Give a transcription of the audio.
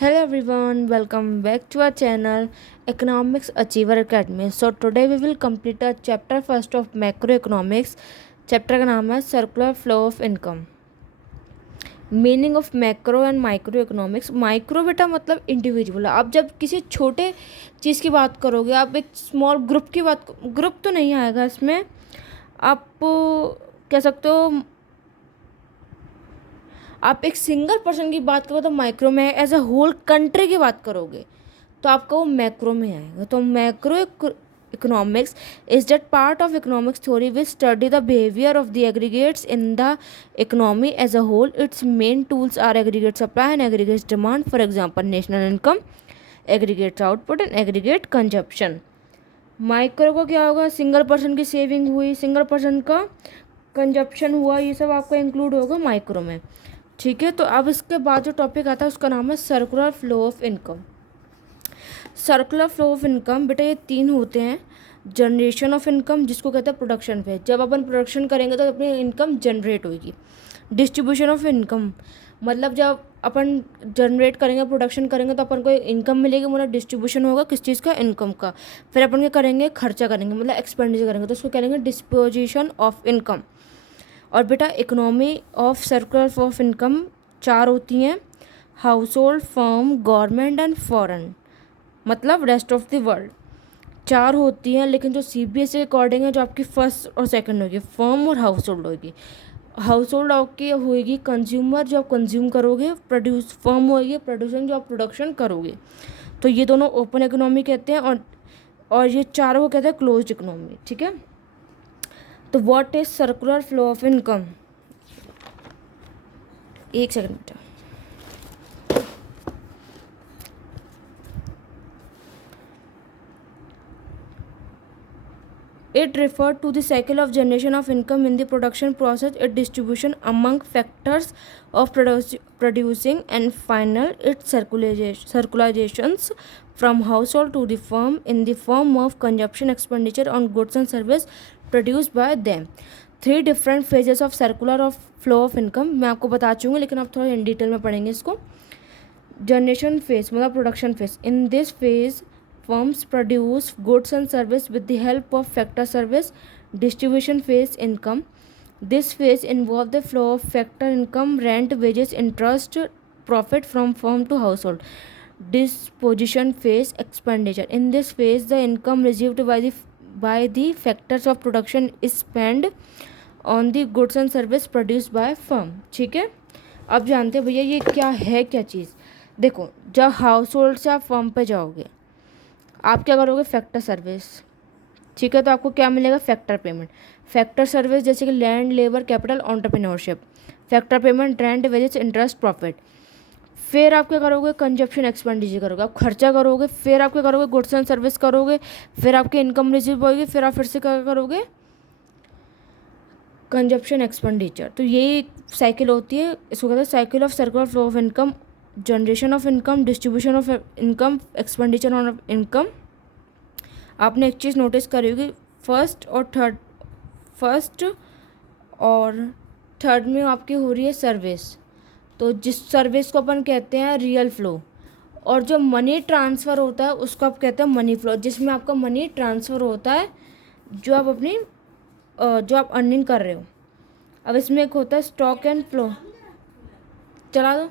Hello everyone, welcome back to our channel Economics Achiever Academy. So today we will complete our chapter first of macroeconomics. Chapter का नाम है circular flow of income. Meaning of macro and micro economics. Micro बेटा मतलब individual. आप जब किसी छोटे चीज़ की बात करोगे, आप एक स्मॉल ग्रुप की बात, ग्रुप तो नहीं आएगा इसमें, आप कह सकते हो आप एक सिंगल पर्सन की बात करो तो माइक्रो में, एज अ होल कंट्री की बात करोगे तो आपका वो मैक्रो में आएगा. तो macro economics is that part of economics theory which study the behaviour of the aggregates in the economy as a whole. Its main tools are aggregate supply and aggregate demand. For example national income, aggregate output and aggregate consumption. Micro को क्या होगा, single person की saving हुई, single person का consumption हुआ, ये सब आपका इंक्लूड होगा माइक्रो में. ठीक है. तो अब इसके बाद जो टॉपिक आता है उसका नाम है circular flow of income. Circular flow of income बेटा ये तीन होते हैं. जनरेशन ऑफ इनकम जिसको कहते हैं प्रोडक्शन फेज, जब अपन प्रोडक्शन करेंगे तो अपनी इनकम जनरेट होगी. डिस्ट्रीब्यूशन ऑफ इनकम मतलब जब अपन जनरेट करेंगे, प्रोडक्शन करेंगे तो अपन को इनकम मिलेगी, मतलब डिस्ट्रीब्यूशन होगा किस चीज़ का, इनकम का. फिर अपन क्या करेंगे, खर्चा करेंगे, मतलब एक्सपेंडिचर करेंगे, तो उसको कहेंगे डिस्पोजिशन ऑफ इनकम. और बेटा economy of circular of income चार होती हैं: house hold, firm, government and foreign, मतलब रेस्ट ऑफ द वर्ल्ड. चार होती हैं, लेकिन जो CBSE के अकॉर्डिंग है, जो आपकी फर्स्ट और सेकंड होगी, फर्म और हाउस होल्ड होगी. हाउस होल्ड आपकी होगी कंज्यूमर, जो आप कंज्यूम करोगे. प्रोड्यूस फर्म होगी प्रोड्यूसिंग, जो आप प्रोडक्शन करोगे. तो ये दोनों ओपन इकोनॉमी कहते हैं, और ये चारों को कहते हैं क्लोज्ड इकोनॉमी. ठीक है. तो what is circular flow of income. एक सेकंड बेटा. It referred to the cycle of generation of income in the production process, its distribution among factors of producing, and final its circulations from household to the firm in the form of consumption expenditure on goods and service produced by them. 3 different phases of circular of flow of income. मैं आपको बता चुकी हूँ, लेकिन आप थोड़ा in detail में पढ़ेंगे इसको. जनरेशन फेज मतलब production phase. In this phase firms produce goods and service with the help of factor service. Distribution phase income. This phase involves the flow of factor income, rent, wages, interest, profit from firm to household. Disposition phase expenditure. In this phase the income received by the factors of production is spent on the goods and service produced by firm. ठीक है. अब जानते हैं भैया ये क्या है, क्या चीज़. देखो, जब हाउस होल्ड से आप फर्म पे जाओगे, आप क्या करोगे, फैक्टर सर्विस. ठीक है. तो आपको क्या मिलेगा, फैक्टर पेमेंट. फैक्टर सर्विस जैसे कि land, labour, capital, entrepreneurship. Factor payment, rent, wages, interest, profit. फिर आप क्या करोगे, कंजप्शन एक्सपेंडिचर करोगे, आप खर्चा करोगे. फिर आप क्या करोगे, गुड्स एंड सर्विस करोगे. फिर आपकी इनकम रिसीव होगी. फिर आप फिर से क्या करोगे, कंजप्शन एक्सपेंडिचर. तो यही साइकिल होती है. इसको कहते हैं cycle of circular flow of income. Generation of income, distribution of income, expenditure on income. आपने एक चीज़ नोटिस करी होगी, फर्स्ट और थर्ड में आपकी हो रही है सर्विस. तो जिस सर्विस को अपन कहते हैं रियल फ्लो, और जो मनी ट्रांसफ़र होता है उसको आप कहते हैं मनी फ्लो, जिसमें आपका मनी ट्रांसफ़र होता है जो आप अपनी जो आप अर्निंग कर रहे हो. अब इसमें एक होता है स्टॉक एंड फ्लो. चला दो.